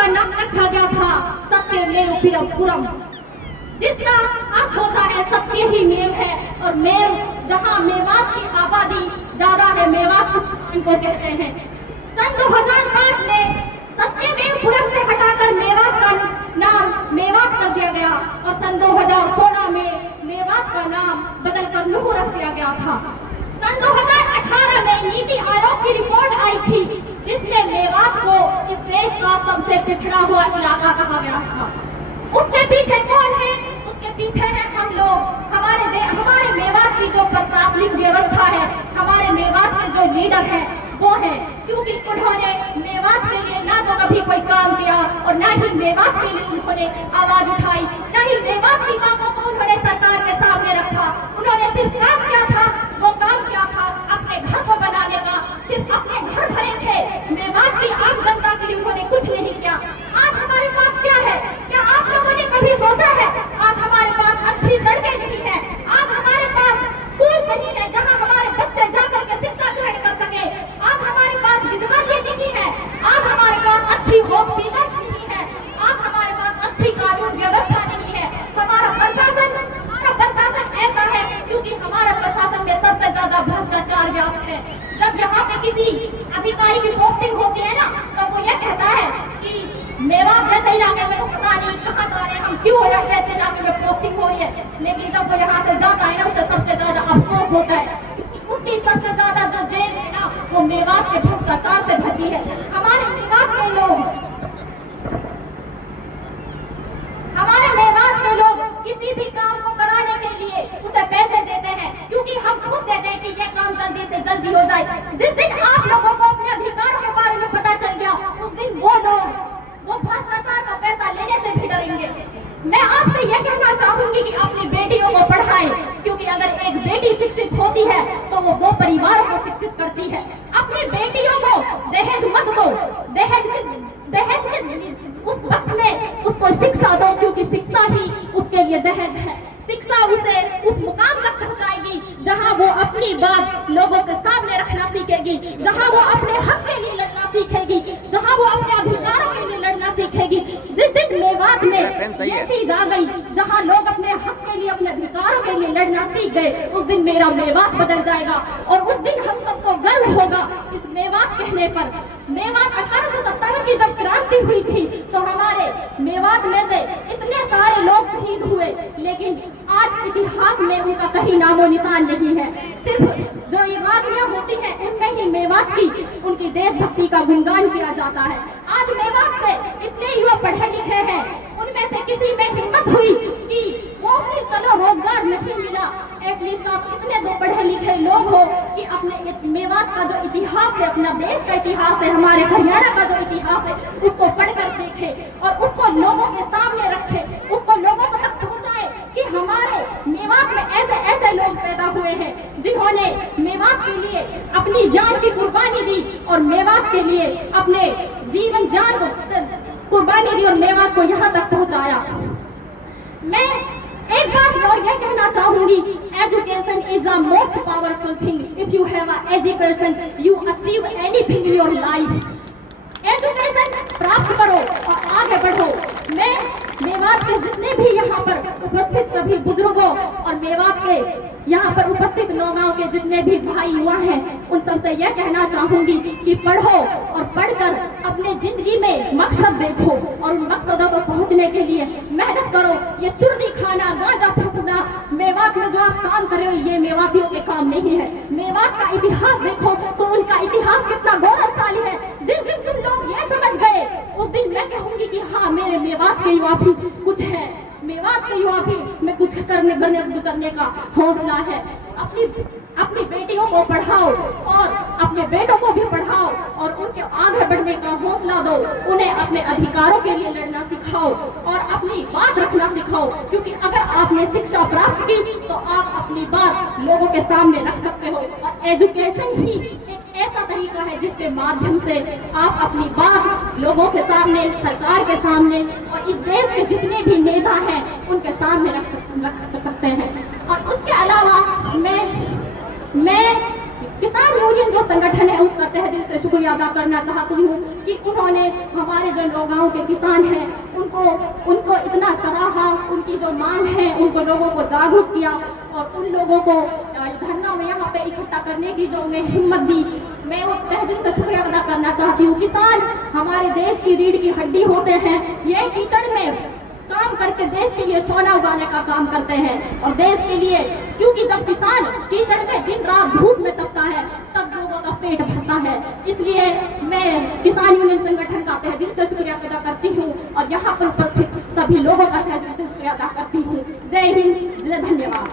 का नाम रखा गया था सत्यमेवपुरम, जिसका अर्थ होता है सत्य ही मेव है। और मेव, जहाँ मेवात की आबादी ज्यादा है, मेवात को कहते हैं। सन 2005 में सत्यमेवपुरम से हटाकर मेवात का नाम मेवात कर दिया गया और सन 2016 में मेवात का नाम बदलकर नुहू रख दिया गया था। सन 2018 में नीति आयोग की रिपोर्ट आई थी, जिसमें मेवात को इस देश का सबसे पिछड़ा हुआ इलाका कहा गया था। उसके पीछे कौन है? उसके पीछे है हम लोग। हमारे मेवात की जो प्रशासनिक व्यवस्था है, हमारे मेवात के जो लीडर हैं वो है, क्योंकि उन्होंने मेवात के लिए ना तो कभी कोई काम किया और ना ही मेवात के लिए उन्होंने आवाज उठाई, ना ही मेवात की मांगों को उन्होंने सरकार के सामने रखा। उन्होंने सिर्फ काम किया था, वो काम क्या था? अपने घर को बनाने का, सिर्फ अपने घर भरे थे। मेवात की आम जनता के लिए उन्होंने कुछ नहीं किया। आज हमारे पास क्या है? क्या आप लोगों ने कभी सोचा है? आज हमारे पास अच्छी सड़कें नहीं है, आज हमारे पास स्कूल नहीं है जहाँ हमारे बच्चे जाकर के शिक्षा ग्रहण कर सके, आज हमारे पास विद्यालय नहीं है, आज हमारे पास अच्छी हॉस्पिटल नहीं है, आज हमारे पास अच्छी कानून व्यवस्था नहीं है। हमारा प्रशासन ऐसा है क्योंकि हमारा प्रशासन में सबसे ज्यादा भ्रष्टाचार व्याप्त है। जब यहाँ पे किसी अधिकारी की पोस्टिंग होती है ना, तो वो ये कहता है कि मेवात जैसे इलाके में पता नहीं कहाँ जा रहे हैं हम, क्यों ऐसे इलाके में पोस्टिंग हो रही है। लेकिन जब वो यहाँ से जाता है ना, उसे सबसे ज्यादा अफसोस होता है क्योंकि उसकी सबसे ज्यादा जो जेल है ना, वो मेवात के भ्रष्टाचार से भरती है। हमारे मेवात के लोग किसी भी काम को कराने के लिए उसे पैसे देते हैं, क्योंकि हम खुद कहते हैं कि ये काम जल्दी से जल्दी हो जाए। जिस दिन आप लोगों को अपने अधिकारों के बारे में पता चल गया, उस दिन वो लोग वो भ्रष्टाचार का पैसा लेने से भी डरेंगे। मैं आपसे यह कहना चाहूंगी कि अपनी बेटियों को पढ़ाएं, क्योंकि अगर एक बेटी शिक्षित होती है तो वो दो परिवारों को शिक्षित करती है। अपनी बेटियों को दहेज मत दो, दहेज के उस वक्त में उसको शिक्षा दो, क्योंकि शिक्षा ही उसके लिए दहेज है। शिक्षा उसे उस मुकाम तक पहुंचाएगी जहां वो अपनी बात लोगों के सामने रखना सीखेगी, जहां वो अपने हक के लिए लड़ना सीखेगी, जहां वो अपने अधिकारों के लिए लड़ना सीखेगी। जिस दिन मेवात में ये चीज आ गई, जहां लोग अपने हक के लिए, अपने अधिकारों के लिए लड़ना सीख गए, उस दिन मेरा मेवात बदल जाएगा और उस दिन हम सबको गर्व होगा इस मेवात कहने पर। मेवात 1857 की जब क्रांति हुई थी तो हमारे मेवात में से इतने सारे लोग शहीद हुए, लेकिन आज इतिहास में उनका कहीं नामो निशान नहीं है। सिर्फ जो ये रागियां होती हैं उनमें ही मेवात की उनकी देशभक्ति का गुणगान किया जाता है। आज मेवात से इतने युवा पढ़े लिखे हैं, उनमें से किसी में हिम्मत हुई कि वो भी चलो रोजगार नहीं मिला, एटलीस्ट आप इतने दो पढ़े लिखे लोग हो कि अपने मेवात का जो इतिहास है, अपना देश का इतिहास है, हमारे हरियाणा का जो इतिहास है, उसको पढ़कर देखें और उसको लोगों के सामने रखें, उसको लोगों को तक पहुंचाए कि हमारे मेवात में ऐसे ऐसे लोग पैदा हुए हैं जिन्होंने मेवात के लिए अपनी जान की कुर्बानी दी और मेवात के लिए अपने जीवन जान को कुर्बानी दी और मेवात को यहाँ तक पहुंचाया। मैं एक बात और यह कहना चाहूंगी, education is the most powerful thing. If you have a education you achieve anything in your life. Education प्राप्त करो और आगे बढ़ो। मैं मेवात के जितने भी यहाँ पर उपस्थित सभी बुजुर्गों और मेवात के यहाँ पर उपस्थित नौगांव के जितने भी भाई युवा हैं, उन सबसे यह कहना चाहूंगी कि पढ़ो और पढ़कर अपने जिंदगी में मकसद देखो और उन मकसदों को पहुंचने के लिए मेहनत करो। ये चुर्नी खाना, गांजा फूकना, मेवात में जो आप काम कर रहे हो, ये मेवातियों के काम नहीं है। मेवात का इतिहास देखो तो उनका इतिहास कितना गौरवशाली है। जिस दिन तुम लोग ये समझ गए, उस दिन मैं कहूंगी कि हाँ, मेरे मेवात के युवा भी कुछ है, मेवात के युवा भी में कुछ करने गुजरने का हौसला है। अपनी बेटियों को पढ़ाओ और अपने बेटों को भी पढ़ाओ और उनके आगे बढ़ने का हौसला दो। उन्हें अपने अधिकारों के लिए लड़ना सिखाओ और अपनी बात रखना सिखाओ, क्योंकि अगर आपने शिक्षा प्राप्त की तो आप अपनी बात लोगों के सामने रख सकते हो। और एजुकेशन ही एक ऐसा तरीका है जिसके माध्यम से आप अपनी बात लोगों के सामने, सरकार के सामने और इस देश के जितने भी नेता हैं उनके सामने रख सकते हैं। और उसके अलावा मैं किसान यूनियन जो संगठन है उसका तहे दिल से शुक्रिया अदा करना चाहती हूँ कि उन्होंने हमारे जो लोग गाँव के किसान हैं उनको इतना सराहा, उनकी जो मांग है उनको लोगों को जागरूक किया और उन लोगों को धरना में यहाँ पे इकट्ठा करने की जो उन्हें हिम्मत दी, मैं वो तहे दिल से शुक्रिया अदा करना चाहती हूँ। किसान हमारे देश की रीढ़ की हड्डी होते हैं, ये कीचड़ में काम करके देश के लिए सोना उगाने का काम करते हैं और देश के लिए, क्योंकि जब किसान कीचड़ में दिन रात धूप में तपता है तब लोगों का पेट भरता है। इसलिए मैं किसान यूनियन संगठन का तहे दिल से शुक्रिया अदा करती हूँ और यहाँ पर उपस्थित सभी लोगों का तहे दिल से शुक्रिया अदा करती हूँ। जय हिंद, जय धन्यवाद।